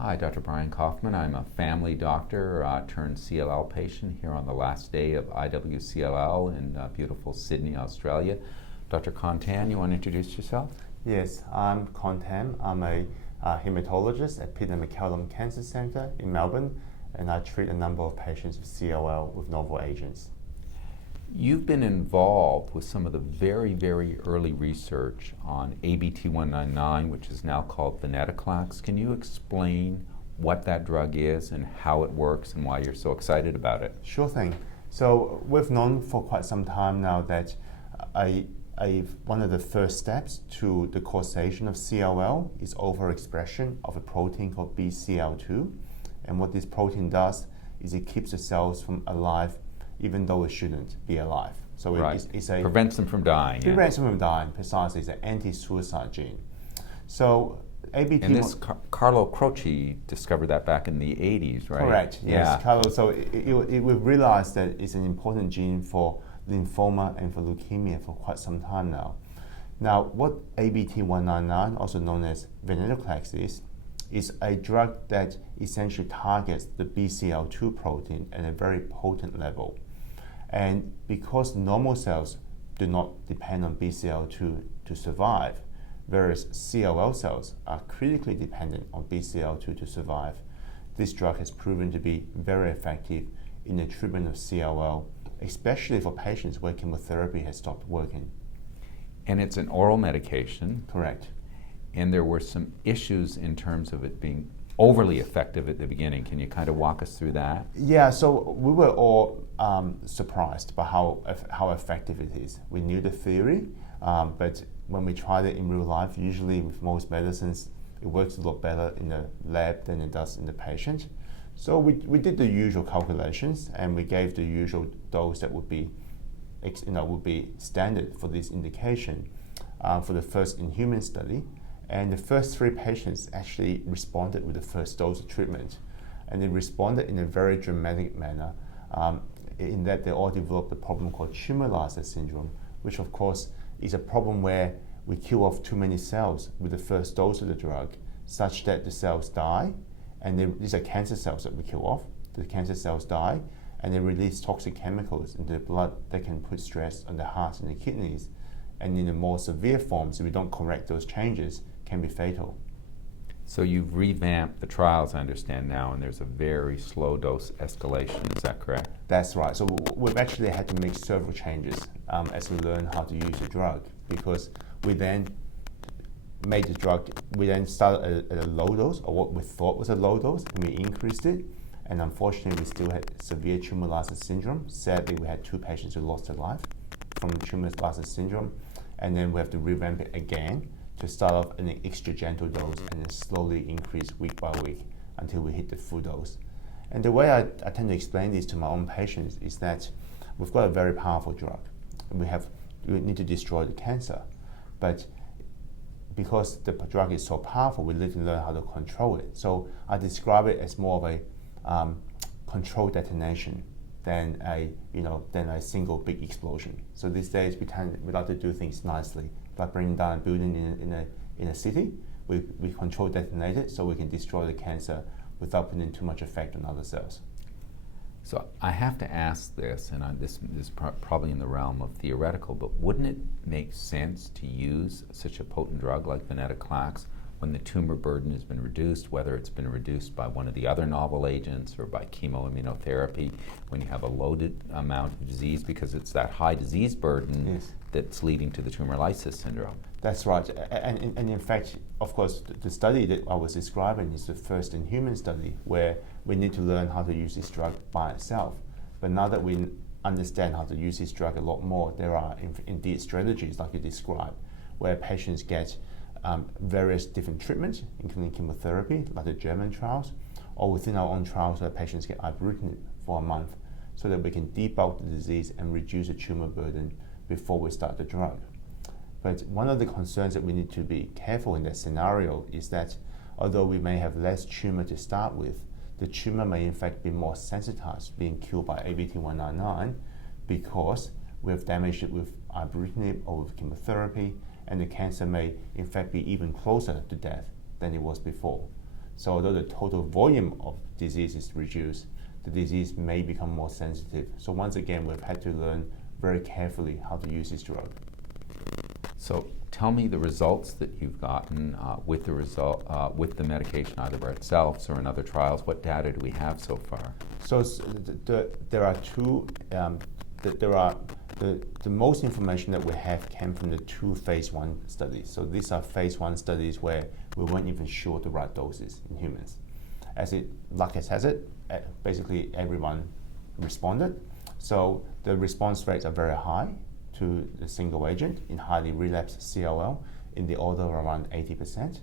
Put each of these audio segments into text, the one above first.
Hi, Dr. Brian Kaufman. I'm a family doctor turned CLL patient here on the last day of IWCLL in beautiful Sydney, Australia. Dr. Tam, you want to introduce yourself? Yes, I'm Con Tam. I'm a hematologist at Peter MacCallum Cancer Centre in Melbourne, and I treat a number of patients with CLL with novel agents. You've been involved with some of the very, very early research on ABT199, which is now called venetoclax. Can you explain what that drug is and how it works and why you're so excited about it? Sure thing. So we've known for quite some time now that one of the first steps to the causation of CLL is overexpression of a protein called BCL2. And what this protein does is it keeps the cells from alive even though it shouldn't be alive. So it prevents them from dying. Prevents them from dying, precisely. It's an anti-suicide gene. So ABT... And this Carlo Croce discovered that back in the 80s, right? Correct, yes. Yeah. Carlo, so we've realized that it's an important gene for lymphoma and for leukemia for quite some time now. Now, what ABT199, also known as venetoclax, is a drug that essentially targets the BCL2 protein at a very potent level. And because normal cells do not depend on BCL2 to survive, whereas CLL cells are critically dependent on BCL2 to survive, this drug has proven to be very effective in the treatment of CLL, especially for patients where chemotherapy has stopped working. And it's an oral medication. Correct. And there were some issues in terms of it being overly effective at the beginning. Can you kind of walk us through that? Yeah, so we were all surprised by how effective it is. We knew the theory, but when we tried it in real life, usually with most medicines, it works a lot better in the lab than it does in the patient. So we did the usual calculations, and we gave the usual dose that would be standard for this indication for the first in-human study. And the first 3 patients actually responded with the first dose of treatment. And they responded in a very dramatic manner in that they all developed a problem called tumor lysis syndrome, which of course is a problem where we kill off too many cells with the first dose of the drug, such that the cells die. And these are cancer cells that we kill off. The cancer cells die, and they release toxic chemicals into the blood that can put stress on the heart and the kidneys. And in the more severe forms, if we don't correct those changes, can be fatal. So you've revamped the trials, I understand now, and there's a very slow dose escalation. Is that correct? That's right. So we've actually had to make several changes as we learn how to use the drug, because we then made the drug, we then started at a low dose, or what we thought was a low dose, and we increased it. And unfortunately, we still had severe tumor lysis syndrome. Sadly, we had 2 patients who lost their life from tumor lysis syndrome. And then we have to revamp it again to start off at an extra gentle dose and then slowly increase week by week until we hit the full dose. And the way I tend to explain this to my own patients is that we've got a very powerful drug. We need to destroy the cancer. But because the drug is so powerful, we need to learn how to control it. So I describe it as more of a controlled detonation than a single big explosion. So these days we like to do things nicely, like bringing down a building in a city. We control detonate it so we can destroy the cancer without putting too much effect on other cells. So I have to ask this, and this is probably in the realm of theoretical, but wouldn't it make sense to use such a potent drug like venetoclax when the tumor burden has been reduced, whether it's been reduced by one of the other novel agents or by chemoimmunotherapy, when you have a loaded amount of disease, because it's that high disease burden Yes. that's leading to the tumor lysis syndrome? That's right. And in fact, of course, the study that I was describing is the first in human study where we need to learn how to use this drug by itself. But now that we understand how to use this drug a lot more, there are indeed strategies like you described, where patients get various different treatments, including chemotherapy, like the German trials, or within our own trials where patients get ibrutinib for a month so that we can debulk the disease and reduce the tumor burden before we start the drug. But one of the concerns that we need to be careful in that scenario is that although we may have less tumor to start with, the tumor may in fact be more sensitized, being killed by ABT199, because we have damaged it with ibrutinib or with chemotherapy, and the cancer may in fact be even closer to death than it was before. So although the total volume of disease is reduced, the disease may become more sensitive. So once again, we've had to learn very carefully how to use this drug. So tell me the results that you've gotten with the medication, either by itself or in other trials. What data do we have so far? So there are two. The most information that we have came from the two phase 1 studies. So these are phase 1 studies where we weren't even sure the right doses in humans. Luck has it, basically everyone responded. So the response rates are very high to the single agent in highly relapsed CLL in the order of around 80%.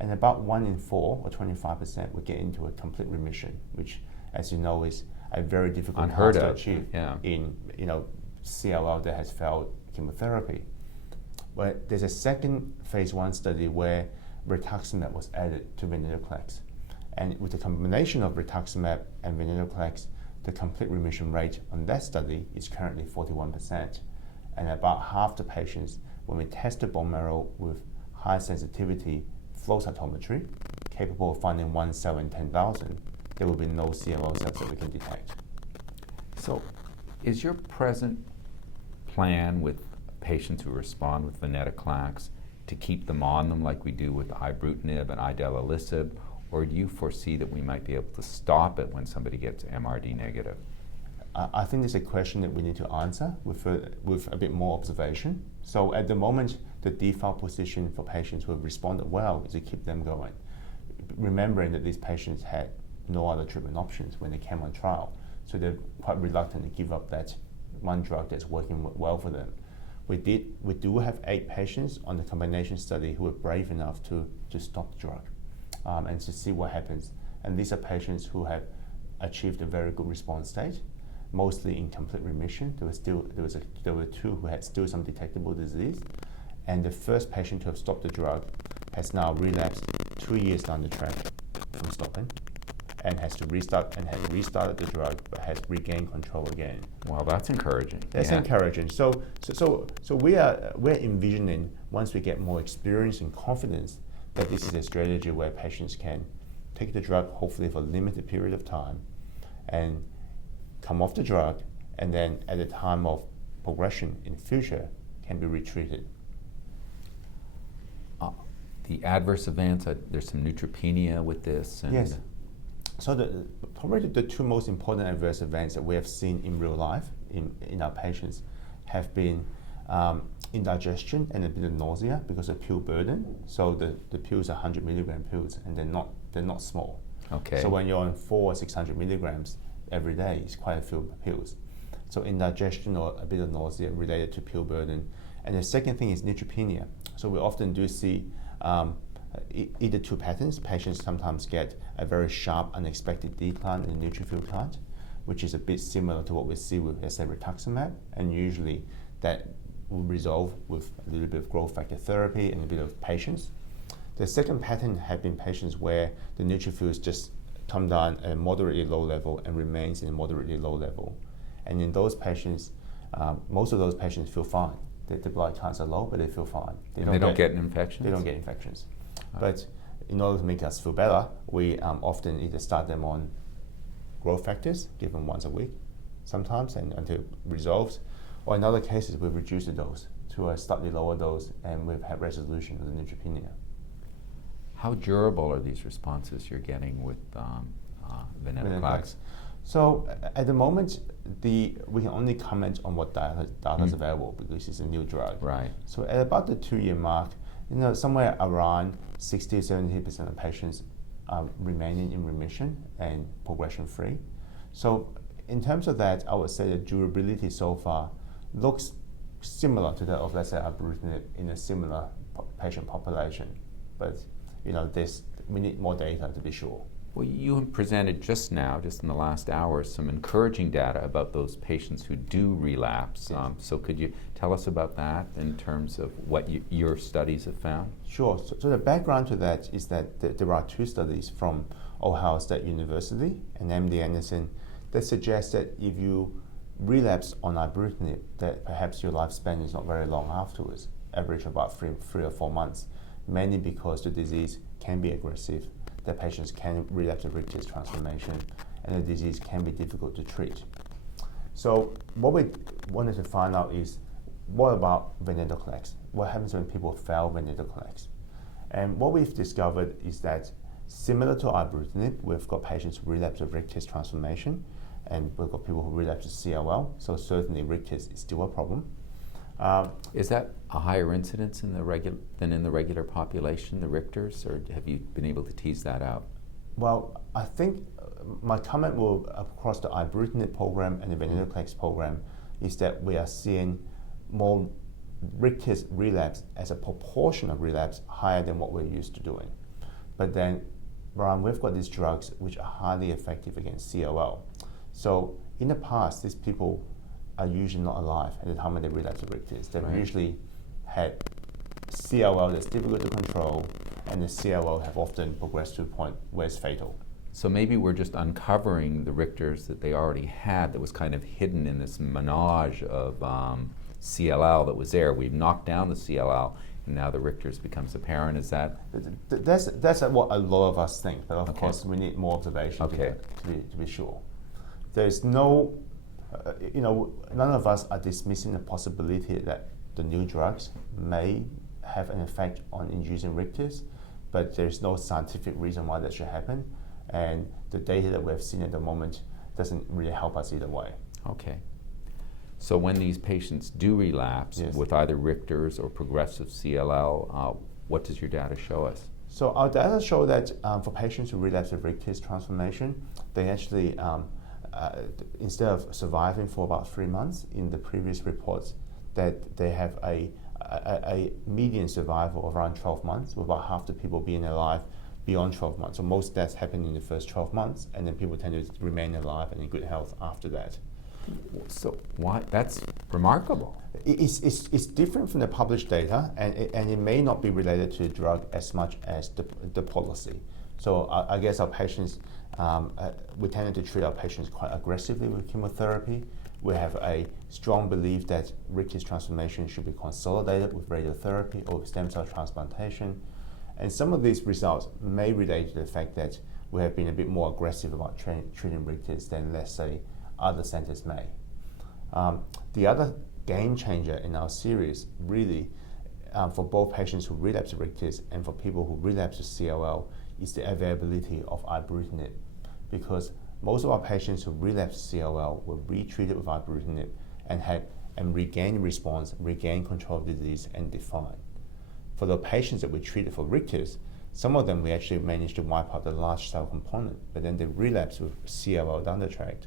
And about 1 in 4 or 25% would get into a complete remission, which, as you know, is a very difficult task to achieve in CLL that has failed chemotherapy. But there's a second phase 1 study where rituximab was added to venetoclax. And with the combination of rituximab and venetoclax, the complete remission rate on that study is currently 41%. And about half the patients, when we tested bone marrow with high sensitivity flow cytometry, capable of finding 1 cell in 10,000, there will be no CLL cells that we can detect. So is your present plan with patients who respond with venetoclax to keep them on them like we do with ibrutinib and idelalisib, or do you foresee that we might be able to stop it when somebody gets MRD negative? I think it's a question that we need to answer with a bit more observation. So at the moment, the default position for patients who have responded well is to keep them going, remembering that these patients had no other treatment options when they came on trial. So they're quite reluctant to give up that one drug that's working well for them. We do have 8 patients on the combination study who were brave enough to stop the drug and to see what happens. And these are patients who have achieved a very good response state, mostly in complete remission. There were 2 who had still some detectable disease, and the first patient to have stopped the drug has now relapsed 2 years down the track from stopping, and has restarted the drug, but has regained control again. Well, that's encouraging. That's encouraging. So we're envisioning, once we get more experience and confidence, that this is a strategy where patients can take the drug, hopefully for a limited period of time, and come off the drug, and then at the time of progression in future can be retreated. The adverse events, there's some neutropenia with this. And yes. So probably the 2 most important adverse events that we have seen in real life in our patients have been indigestion and a bit of nausea because of pill burden. So the pills are 100 milligram pills, and they're not small. Okay. So when you're on 400 or 600 milligrams every day, it's quite a few pills. So indigestion or a bit of nausea related to pill burden. And the second thing is neutropenia. So we often do see either 2 patterns. Patients sometimes get a very sharp, unexpected decline in the neutrophil count, which is a bit similar to what we see with, let's say, rituximab, and usually that will resolve with a little bit of growth factor therapy and a bit of patience. The second pattern have been patients where the neutrophils just come down at a moderately low level and remains in a moderately low level. And in those patients, most of those patients feel fine. The blood counts are low, but they feel fine. They don't get infections? They don't get infections. But in order to make us feel better, we often either start them on growth factors, give them once a week sometimes, and until it resolves. Or in other cases, we've reduced the dose to a slightly lower dose, and we've had resolution of the neutropenia. How durable are these responses you're getting with venetoclax? So at the moment, we can only comment on what data is available because it's a new drug. Right. So at about the 2-year mark, somewhere around 60-70% of patients are remaining in remission and progression-free. So in terms of that, I would say the durability so far looks similar to that of, let's say, ibrutinib in a similar patient population. But we need more data to be sure. Well, you presented just now, just in the last hour, some encouraging data about those patients who do relapse. Yes. So could you tell us about that in terms of what your studies have found? Sure. So the background to that is that there are 2 studies from Ohio State University and MD Anderson that suggest that if you relapse on ibrutinib, that perhaps your lifespan is not very long afterwards, average about 3 or 4 months, mainly because the disease can be aggressive. that patients can relapse with Richter's transformation, and the disease can be difficult to treat. So what we wanted to find out is, what about venetoclax? What happens when people fail venetoclax? And what we've discovered is that, similar to ibrutinib, we've got patients who relapse with Richter's transformation, and we've got people who relapse with CLL, so certainly Richter's is still a problem. Is that a higher incidence in than in the regular population, the Richters, or have you been able to tease that out? Well, I think my comment will across the ibrutinib program and the venetoclax program is that we are seeing more Richter's relapse as a proportion of relapse higher than what we're used to doing. But then, Brian, we've got these drugs which are highly effective against CLL. So in the past, these people are usually not alive at the time when they relapse with Richter's. They've usually had CLL that's difficult to control, and the CLL have often progressed to a point where it's fatal. So maybe we're just uncovering the Richters that they already had that was kind of hidden in this menage of CLL that was there. We've knocked down the CLL, and now the Richters becomes apparent. Is that? That's what a lot of us think, but of course we need more observation to be sure. There's no, none of us are dismissing the possibility that the new drugs may have an effect on inducing Richters, but there's no scientific reason why that should happen, and the data that we've seen at the moment doesn't really help us either way. Okay. So when these patients do relapse with either Richter's or progressive CLL, what does your data show us? So our data show that for patients who relapse with Richter's transformation, they actually, instead of surviving for about 3 months in the previous reports, that they have a median survival of around 12 months, with about half the people being alive beyond 12 months. So most deaths happen in the first 12 months, and then people tend to remain alive and in good health after that. So why? That's remarkable. It's different from the published data, and it may not be related to the drug as much as the policy. So I guess our patients, we tended to treat our patients quite aggressively with chemotherapy. We have a strong belief that Richter's transformation should be consolidated with radiotherapy or with stem cell transplantation. And some of these results may relate to the fact that we have been a bit more aggressive about treating Richter's than, let's say, other centers may. The other game changer in our series, really, for both patients who relapse with Richter's and for people who relapse with CLL, is the availability of ibrutinib, because most of our patients who relapsed CLL were retreated with ibrutinib and regained response, regained control of the disease, and defined. For the patients that we treated for Richter's, some of them we actually managed to wipe out the large cell component, but then they relapsed with CLL down the tract.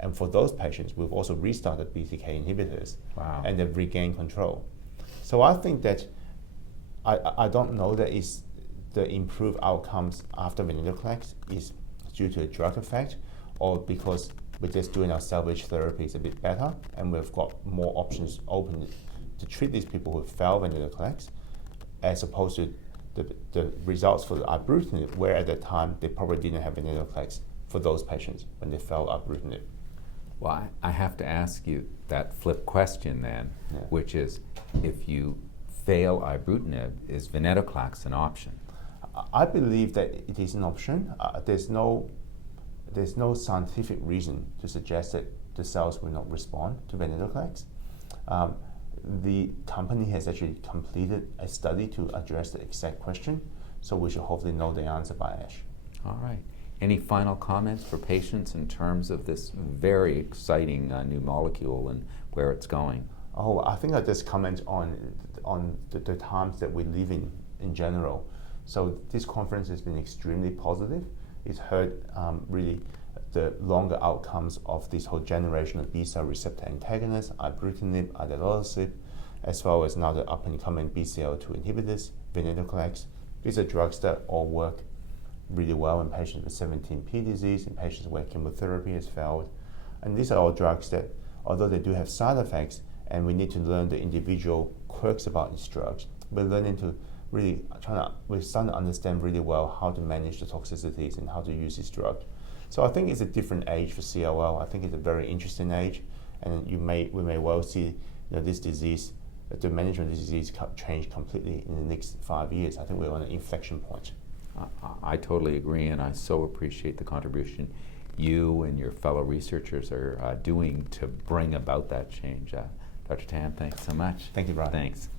And for those patients, we've also restarted BTK inhibitors, and they've regained control. So I think that I don't know that is the improved outcomes after venetoclax is due to a drug effect, or because we're just doing our salvage therapies a bit better, and we've got more options open to treat these people who fail venetoclax, as opposed to the results for the ibrutinib, where at the time they probably didn't have venetoclax for those patients when they failed ibrutinib. Well, I have to ask you that flip question then, which is, if you fail ibrutinib, is venetoclax an option? I believe that it is an option. There's no scientific reason to suggest that the cells will not respond to venetoclax. The company has actually completed a study to address the exact question, so we should hopefully know the answer by ASH. All right. Any final comments for patients in terms of this very exciting new molecule and where it's going? Oh, I think I'll just comment on the times that we live in general. So this conference has been extremely positive. It's heard really the longer outcomes of this whole generation of B-cell receptor antagonists, ibrutinib, adalimumab, as well as now the up-and-coming BCL2 inhibitors, venetoclax. These are drugs that all work really well in patients with 17p disease, in patients where chemotherapy has failed. And these are all drugs that, although they do have side effects, and we need to learn the individual quirks about these drugs, we're learning to we're starting to understand really well how to manage the toxicities and how to use this drug. So I think it's a different age for CLL. I think it's a very interesting age, and we may well see this disease, the management of this disease change completely in the next 5 years. I think we're on an inflection point. I totally agree, and I so appreciate the contribution you and your fellow researchers are doing to bring about that change. Dr. Tam, thanks so much. Thank you, Brian. Thanks.